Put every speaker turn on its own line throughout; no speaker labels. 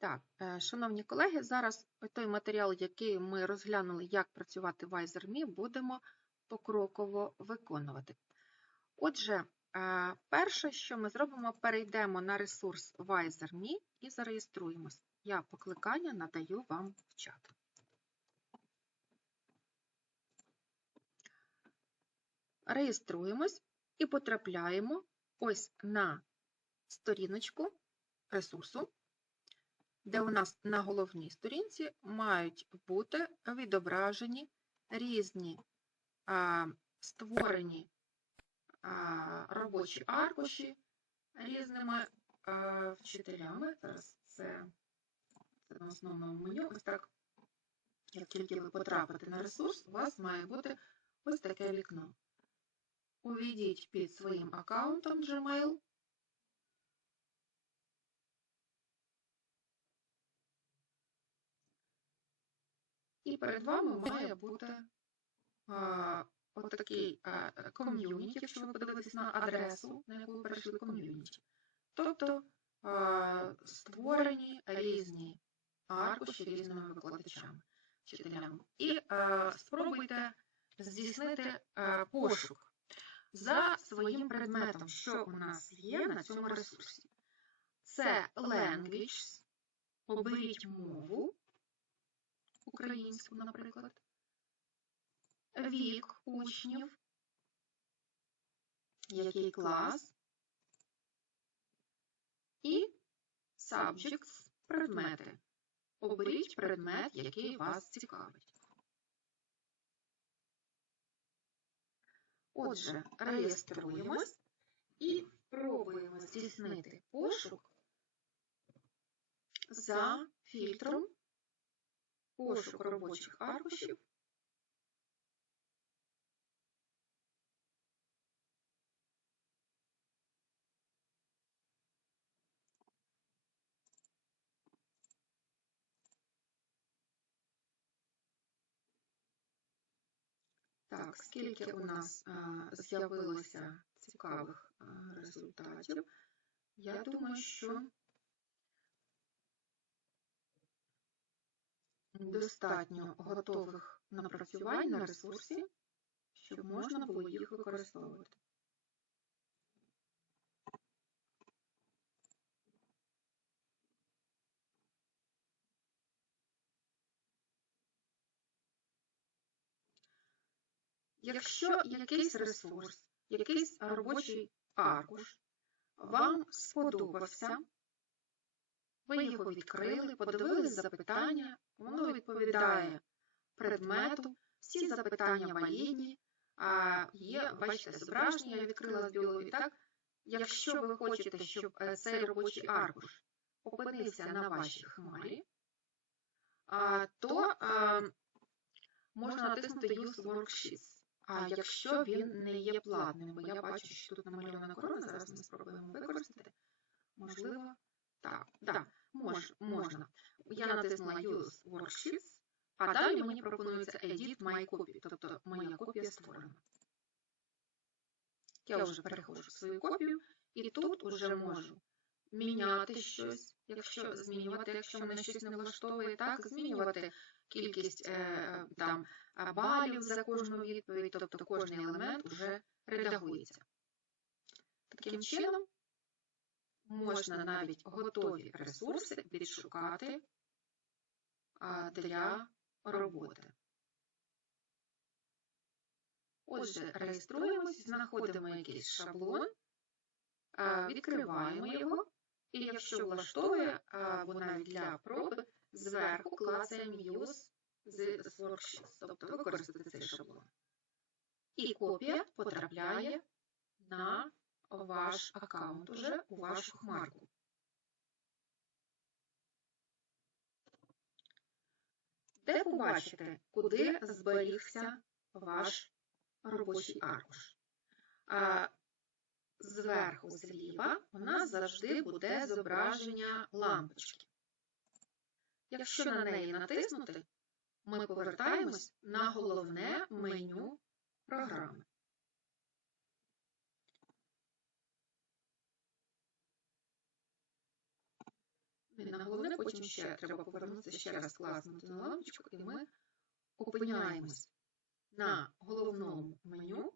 Так, е, шановні колеги, зараз той матеріал, який ми розглянули, як працювати в WiserMe, будемо покроково виконувати. Отже, е, перше, що ми зробимо, перейдемо на ресурс WiserMe і зареєструємось. Я покликання надаю вам в чат. Реєструємось і потрапляємо ось на сторіночку ресурсу, де у нас на головній сторінці мають бути відображені різні а, створені а, робочі аркуші різними а, вчителями. Зараз це, це на основному меню. Ось так, як тільки ви потрапите на ресурс, у вас має бути ось таке вікно. Увійдіть під своїм аккаунтом Gmail. І перед вами має бути отакий ком'юніті, якщо ви подивитесь на адресу, на яку ви перейшли ком'юніті. Тобто створені різні аркуші різними викладачами, вчителями. І спробуйте здійснити пошук за своїм предметом, що у нас є на цьому ресурсі. Це language, оберіть мову, українську, наприклад, вік учнів, який клас, і subjects, предмети. Оберіть предмет, який вас цікавить. Отже, реєструємось і пробуємо здійснити пошук за фільтром пошук робочих аркушів. Так, скільки у нас з'явилося цікавих а, результатів, я думаю, що достатньо готових напрацювань на ресурсі, щоб можна було їх використовувати. Якщо якийсь ресурс, якийсь робочий аркуш вам сподобався, ви його відкрили, подивились запитання, воно відповідає предмету, всі запитання валідні, а є, бачите, зображення, я відкрила з біології, так? Якщо ви хочете, щоб е, цей робочий аркуш опинився на вашій хмарі, то можна натиснути Use Worksheets. А якщо він не є платним, бо я бачу, що тут намальована корона, зараз ми спробуємо використати. Можливо, так, да, мож, можна. Я натиснула Use Worksheets, а далі мені пропонується Edit My Copy, тобто моя копія створена. Я вже переходжу в свою копію, і тут вже можу міняти щось, якщо змінювати, якщо мене щось не влаштовує, так, змінювати кількість е, там, балів за кожну відповідь, тобто кожний елемент вже редагується. Таким чином, можна навіть готові ресурси відшукати для роботи. Отже, реєструємось, знаходимо якийсь шаблон, відкриваємо його, і якщо влаштовує, або навіть для проби, зверху клацаємо Use з Worksheets, тобто використати цей шаблон. І копія потрапляє на ваш аккаунт уже у вашу хмарку. Де побачите, куди зберігся ваш робочий аркуш? А Зверху зліва у нас завжди буде зображення лампочки. Якщо на неї натиснути, ми повертаємось на головне меню програми. На головне, потім ще треба повернутися ще раз класнути на лампочку, і ми опиняємось на головному меню,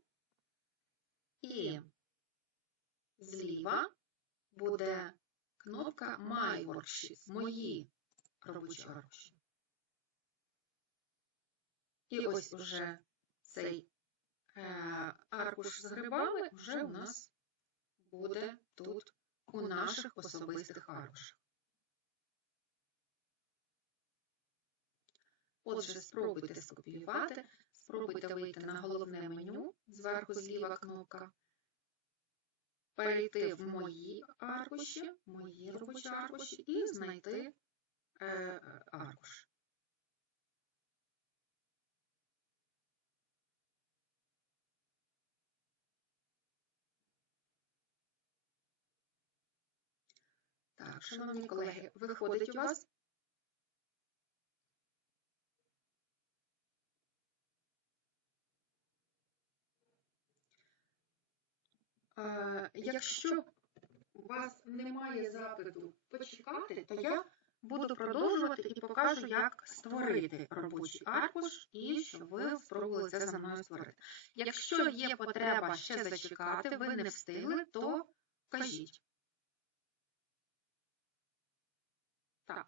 і зліва буде кнопка My Worksheets, мої робочі аркуші. І ось уже цей е, аркуш з грибами вже у нас буде тут у наших особистих аркушах. Отже, спробуйте скопіювати, спробуйте вийти на головне меню, зверху зліва кнопка, перейти в мої аркуші, мої робочі аркуші і знайти е, аркуш. Так, шановні колеги, виходить у вас Якщо у вас немає запиту почекати, то я буду продовжувати і покажу, як створити робочий аркуш і щоб ви спробували це за мною створити. Якщо є потреба ще зачекати, ви не встигли, то кажіть. Так.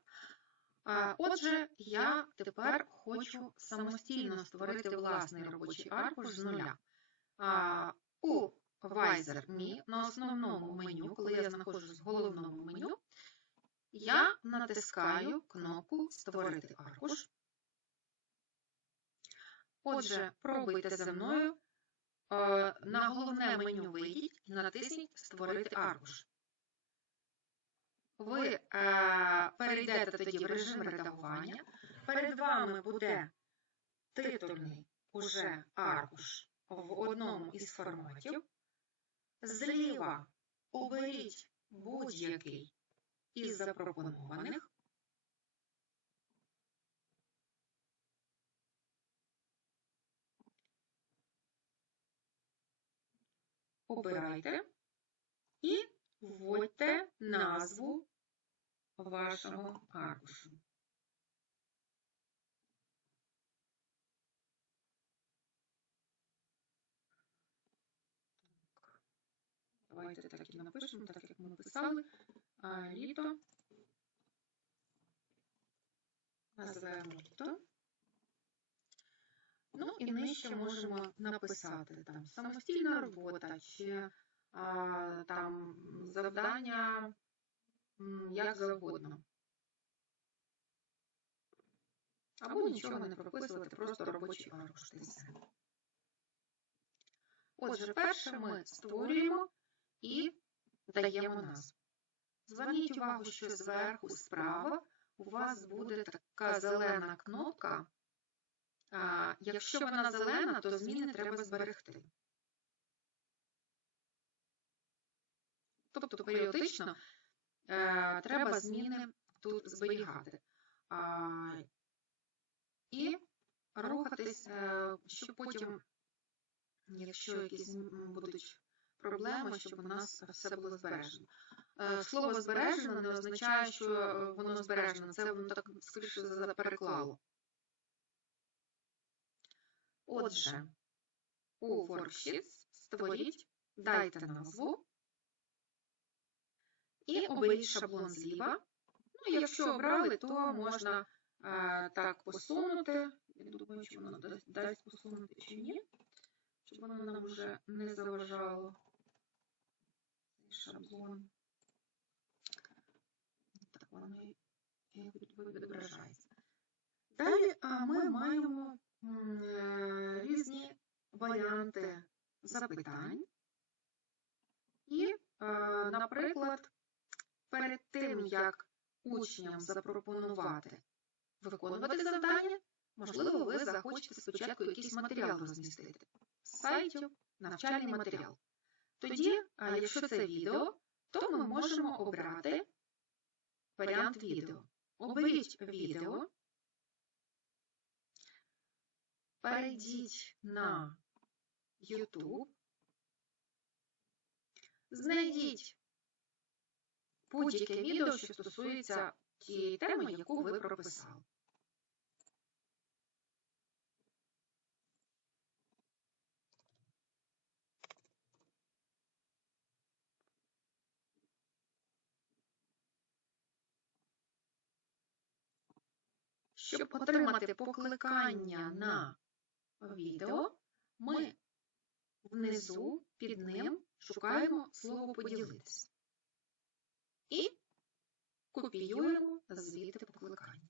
Отже, я тепер хочу самостійно створити власний робочий аркуш з нуля. У Visor Me на основному меню, коли я знаходжусь в головному меню, я натискаю кнопку Створити аркуш. Отже, пробуйте за мною. Е, На головне меню вийдіть і натисніть Створити аркуш. Ви е, перейдете тоді в режим редагування. Перед вами буде титульний уже аркуш в одному із форматів. Зліва оберіть будь-який із запропонованих. Обирайте і вводьте назву вашого аркушу. Давайте так і напишемо, так як ми написали. А, літо. Назвемо літо. Ну і нижче можемо написати там самостійна робота чи а, там завдання як завгодно. Або нічого не прописувати, просто робочий аркуш. Отже, перше ми створюємо і даємо назву. Зверніть увагу, що зверху справа у вас буде така зелена кнопка. А, Якщо вона зелена, то зміни треба зберегти. Тобто періодично е, треба зміни тут зберігати. А, і рухатись, е, щоб потім, якщо якісь будуть проблеми, щоб у нас все було збережено. Е, слово збережено не означає, що воно збережено. Це воно так скоріше переклало. Отже, у Worksheets створіть, дайте назву і оберіть шаблон зліва. Ну, якщо обрали, то можна а, так посунути. Я думаю, чи воно дасть посунути чи ні, щоб воно нам вже не заважало шаблон. Так, воно відображається. Далі ми маємо е, різні варіанти запитань. І, е, наприклад, перед тим, як учням запропонувати виконувати завдання, можливо, ви захочете спочатку якийсь матеріал розмістити з сайтів, навчальний матеріал. Тоді, якщо це відео, то ми можемо обрати варіант відео. Оберіть відео, перейдіть на YouTube, знайдіть будь-яке відео, що стосується тієї теми, яку ви прописали. Щоб отримати покликання на відео, ми внизу під ним шукаємо слово поділитися і копіюємо звідти покликання.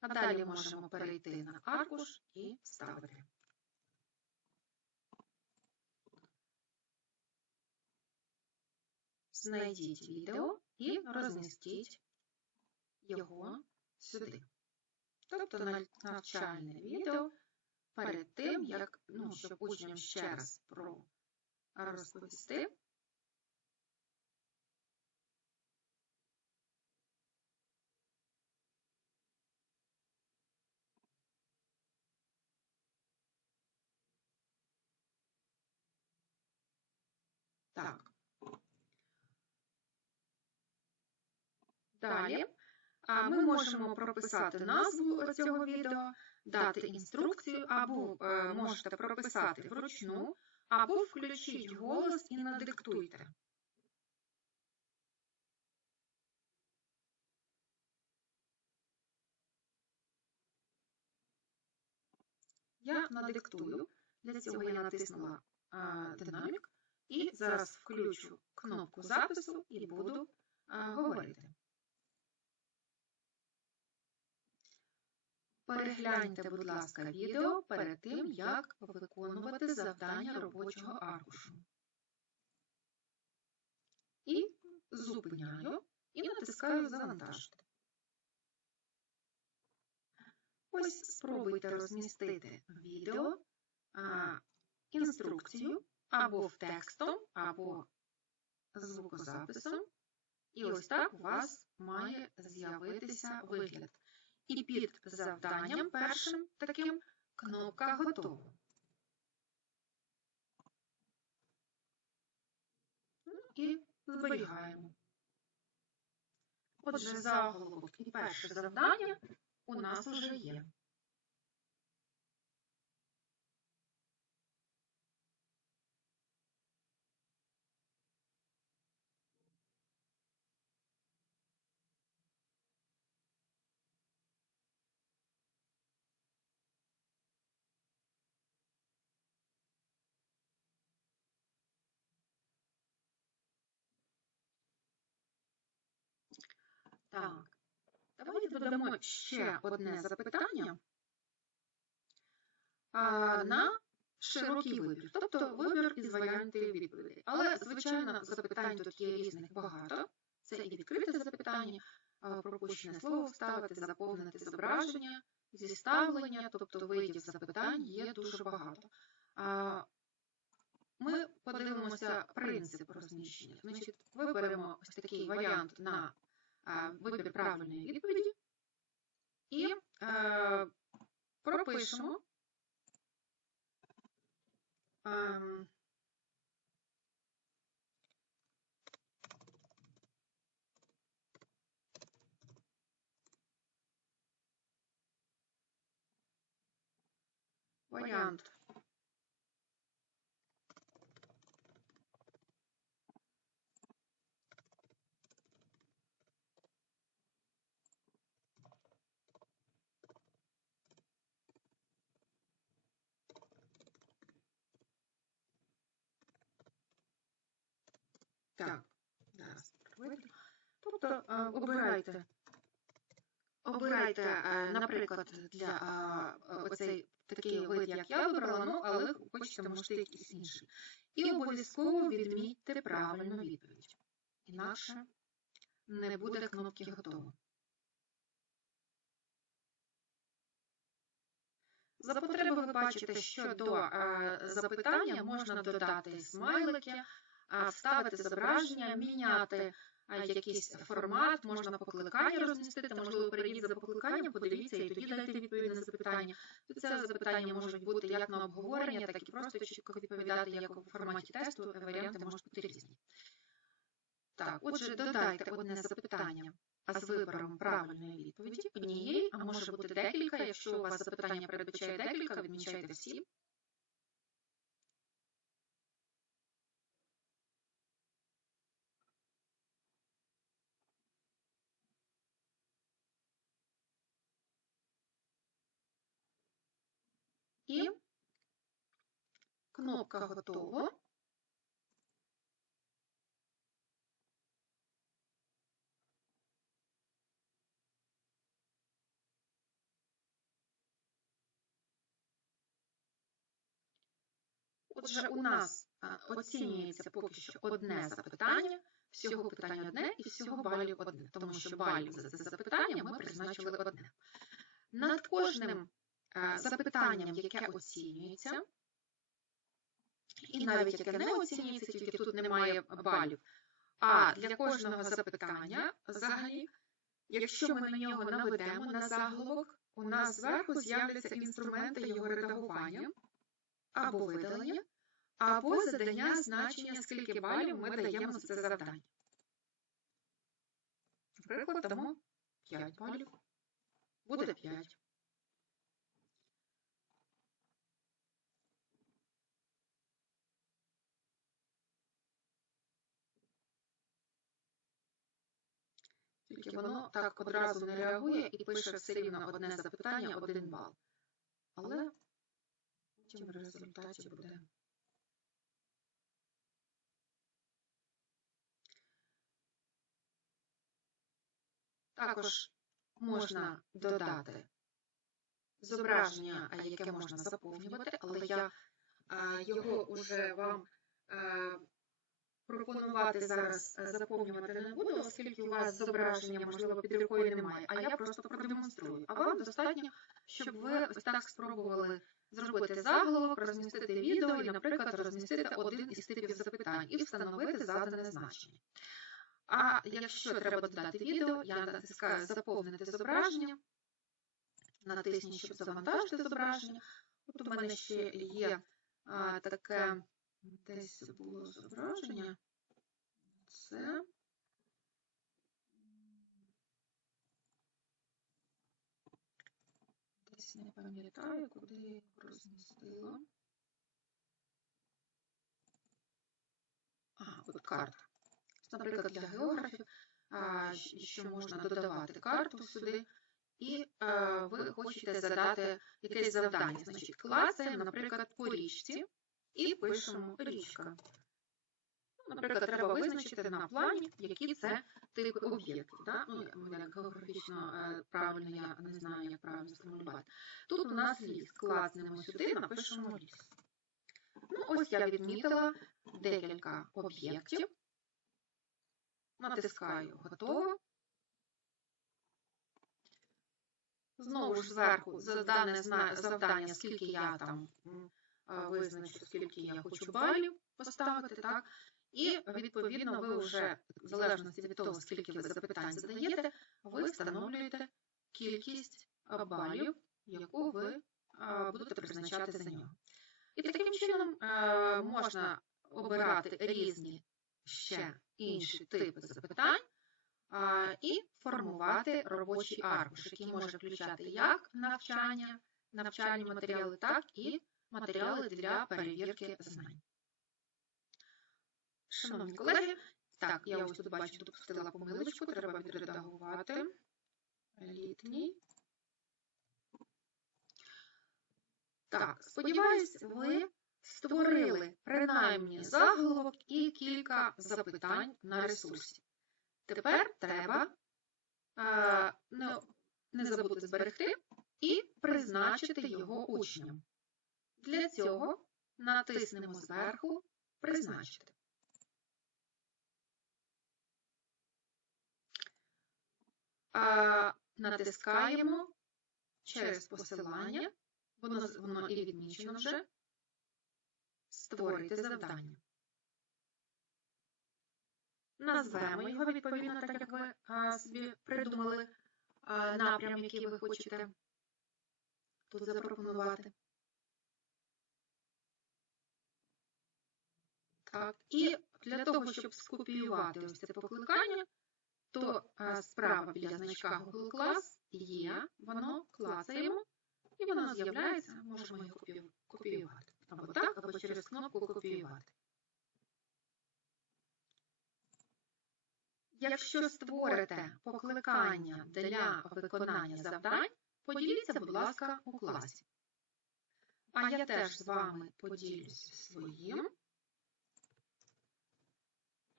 А далі можемо перейти на аркуш і вставити. Знайдіть відео і розмістіть його сюди. Тобто навчальне відео перед тим, як, ну, щоб учням ще раз про розповісти. Так. Далі ми можемо прописати назву цього відео, дати інструкцію, або е, можете прописати вручну, або включіть голос і надиктуйте. Я надиктую. Для цього я натиснула динамік і зараз включу кнопку запису і буду говорити. Перегляньте, будь ласка, відео перед тим, як виконувати завдання робочого аркушу. І зупиняю і натискаю Завантажити. Ось спробуйте розмістити відео, інструкцію або в текстом, або звукозаписом. І ось так у вас має з'явитися вигляд. І під завданням першим таким кнопка готово. Ну, І зберігаємо. Отже, заголовок і перше завдання у нас вже є. Так, давайте додамо ще одне запитання на широкий вибір, тобто вибір із варіантів відповідей. Але, звичайно, запитань тут є різних багато. Це і відкрите запитання, пропущене слово вставити, заповнити зображення, зіставлення, тобто видів запитань є дуже багато. Ми подивимося принцип розміщення. Значить, виберемо ось такий варіант на вибір правильної відповіді. І пропишемо. Ем, варіант Так, зараз проведу. Тобто е, обирайте, обирайте, е, наприклад, для е, оцей такий вид, як я вибрала, ну, але хочете, можете якийсь інший. І обов'язково відмітьте правильну відповідь. Інакше не буде кнопки готово. За потреби ви бачите, що до е, запитання можна додати смайлики, вставити зображення, міняти якийсь формат, можна покликання розмістити, можливо, перейдіть за покликанням, подивіться і тоді дайте відповідь на запитання. Тут це запитання можуть бути як на обговорення, так і просто чітко відповідати, як у форматі тесту, варіанти можуть бути різні. Так, отже, додайте одне запитання А з вибором правильної відповіді, однієї, а може бути декілька. Якщо у вас запитання передбачає декілька, відмічайте всі. І кнопка готово. Отже, у нас оцінюється поки що одне запитання, всього питання одне і всього балів одне, тому що балів за це запитання ми призначили одне. Над кожним запитанням, яке оцінюється, і навіть яке не оцінюється, тільки тут немає балів, а для кожного запитання взагалі, якщо ми на нього наведемо на заголовок, у нас зверху з'являться інструменти його редагування або видалення, або задання значення, скільки балів ми даємо за це завдання. Наприклад, дамо 5 балів. Буде 5. Тільки воно так одразу не реагує і пише все рівно одне запитання, один бал. Але потім в результаті буде. Також можна додати зображення, яке можна заповнювати, але я його вже вам а, пропонувати зараз заповнювати не буду, оскільки у вас зображення, можливо, під рукою немає, а я просто продемонструю. А вам достатньо, щоб ви так спробували зробити заголовок, розмістити відео і, наприклад, розмістити один із типів запитань і встановити задане значення. А якщо треба додати відео, я натискаю заповнити зображення, натисніть, щоб завантажити зображення. От у мене ще є а, таке, десь було зображення. Це. Десь не пам'ятаю, куди розмістила. А, от карта наприклад, для географів, що можна додавати карту сюди, і ви хочете задати якесь завдання. Значить, клацаємо, наприклад, по річці і пишемо річка. Наприклад, треба визначити на плані, які це типи об'єктів. Да? Ну, як географічно е, правильно, я не знаю, як правильно сформулювати. Тут у нас ліс. Клацнемо сюди, напишемо ліс. Ну, ось я відмітила декілька об'єктів натискаю готово. Знову ж зверху задане завдання, скільки я там визначу, скільки я хочу балів поставити, так? І, відповідно, ви вже, в залежності від того, скільки ви запитань задаєте, ви встановлюєте кількість балів, яку ви будете призначати за нього. І таким чином можна обирати різні ще інші типи запитань і формувати робочий аркуш, який може включати як навчання, навчальні матеріали, так і матеріали для перевірки знань. Шановні колеги, так, я ось тут бачу, допустила помилочку, треба відредагувати. Літній. Так, сподіваюсь, ви створили принаймні заголовок і кілька запитань на ресурсі. Тепер треба е, не, не забути зберегти і призначити його учням. Для цього натиснемо зверху Призначити. А, натискаємо через посилання, воно, воно і відмічено вже створити завдання. Назвемо його відповідно, так як ви а, собі придумали а, напрям, який ви хочете тут запропонувати. Так, І для того, щоб скопіювати ось це покликання, то е, справа біля значка Google Class є, воно клацаємо, і воно з'являється, можемо його копіювати. Або так, або через кнопку копіювати. Якщо створите покликання для виконання завдань, поділіться, будь ласка, у класі. А я теж з вами поділюся своїм,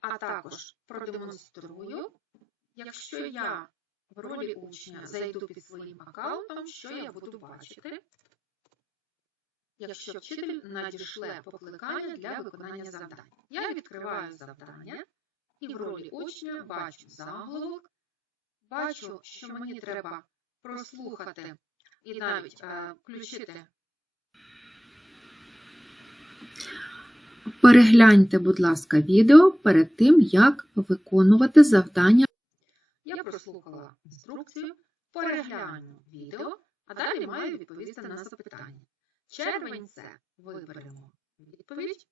а також продемонструю, якщо я в ролі учня зайду під своїм аккаунтом, що я буду бачити, якщо вчитель надішле покликання для виконання завдань. Я відкриваю завдання і в ролі учня бачу заголовок, бачу, що мені треба прослухати і навіть е, включити.
Перегляньте, будь ласка, відео перед тим, як виконувати завдання.
Я прослухала інструкцію, перегляну відео, а далі маю відповісти на запитання. Червень це виберемо відповідь.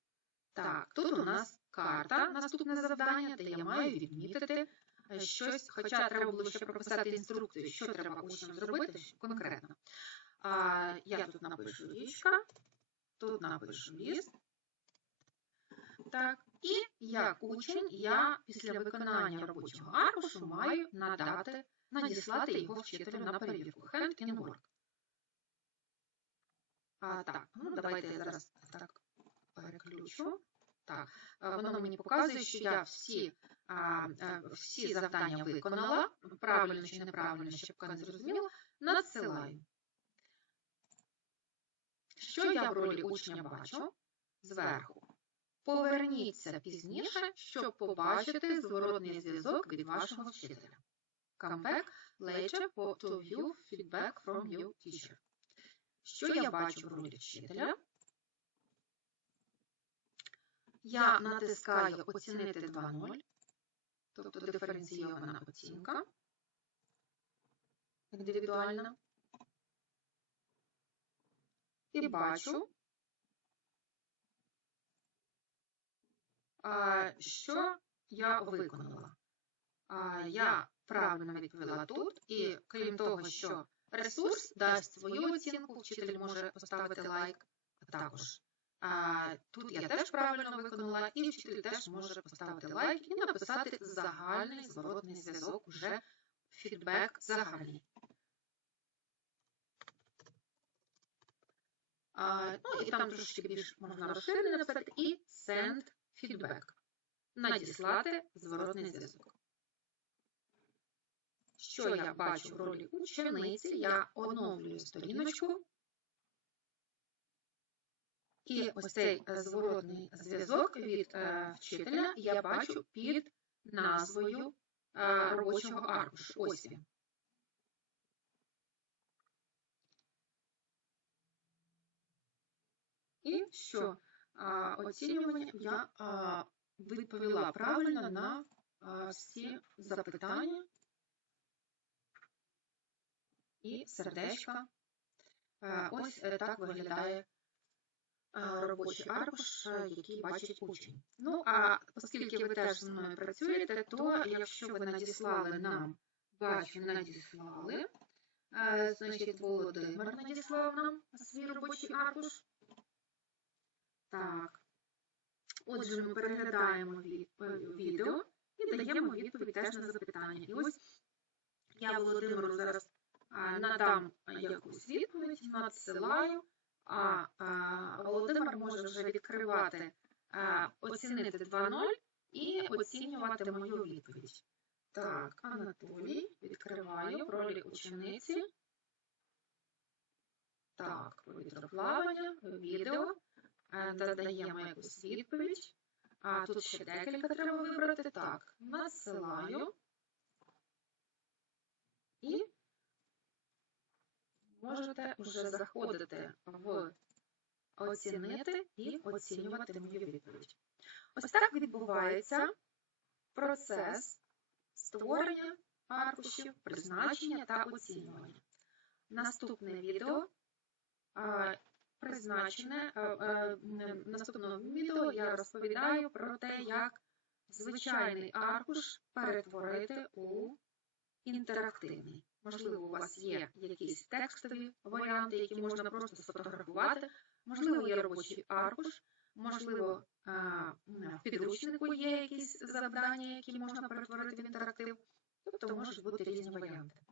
Так, тут у нас карта, наступне завдання, де я маю відмітити е, щось, хоча треба було ще прописати інструкцію, що треба учням зробити конкретно. Я тут напишу річка, тут напишу ліс. Так, і як учень я після виконання робочого аркушу маю надати, надіслати його вчителю на перевірку. Hand in work. А, так, ну давайте я зараз так переключу. Так, е, воно мені показує, що я всі, а, е, всі завдання виконала, правильно чи неправильно, щоб не зрозуміло, надсилаю. Що я в ролі учня бачу? Зверху. Поверніться пізніше, щоб побачити зворотний зв'язок від вашого вчителя. Come back later to view feedback from your teacher. Що я бачу в ролі вчителя? Я натискаю оцінити 2.0, тобто диференційована оцінка, індивідуальна. І бачу, що я виконала. Я правильно відповіла тут, і крім того, що ресурс дасть свою оцінку, вчитель може поставити лайк також. А, Тут я теж правильно виконала, і вчитель теж може поставити лайк і написати загальний зворотний зв'язок, уже фідбек загальний. А, Ну і там трошки більш можна розширено написати і send feedback. Надіслати зворотний зв'язок. Що я бачу в ролі учениці? Я оновлюю сторіночку. І ось цей е, зворотний зв'язок від е, вчителя я бачу під назвою е, робочого аркушу. Ось він. І що оцінювання я відповіла правильно на всі запитання і сердечка. Ось е, так виглядає робочий аркуш, який бачить учень. Ну, а оскільки ви теж зі мною працюєте, то якщо ви надіслали нам, бачу, надіслали, е, значить, Володимир надіслав нам свій робочий аркуш. Так. Отже, ми переглядаємо е, відео і даємо відповідь теж на запитання. І ось я Володимиру зараз надам якусь відповідь, надсилаю, а, а Володимир може вже відкривати, оцінити 2.0 і оцінювати мою відповідь. Так, Анатолій, відкриваю в ролі учениці. Так, повітроплавання, відео. Е, додаємо якусь відповідь. А тут ще декілька треба вибрати. Так, надсилаю. І можете вже заходити в оцінити і оцінювати мою відповідь. Ось так відбувається процес створення аркушів, призначення та оцінювання. Наступне відео а, призначене е, е, в наступному відео я розповідаю про те, як звичайний аркуш перетворити у інтерактивний. Можливо, у вас є якісь текстові варіанти, які можна просто сфотографувати, можливо, є робочий аркуш, можливо, в підручнику є якісь завдання, які можна перетворити в інтерактив. Тобто можуть бути різні варіанти.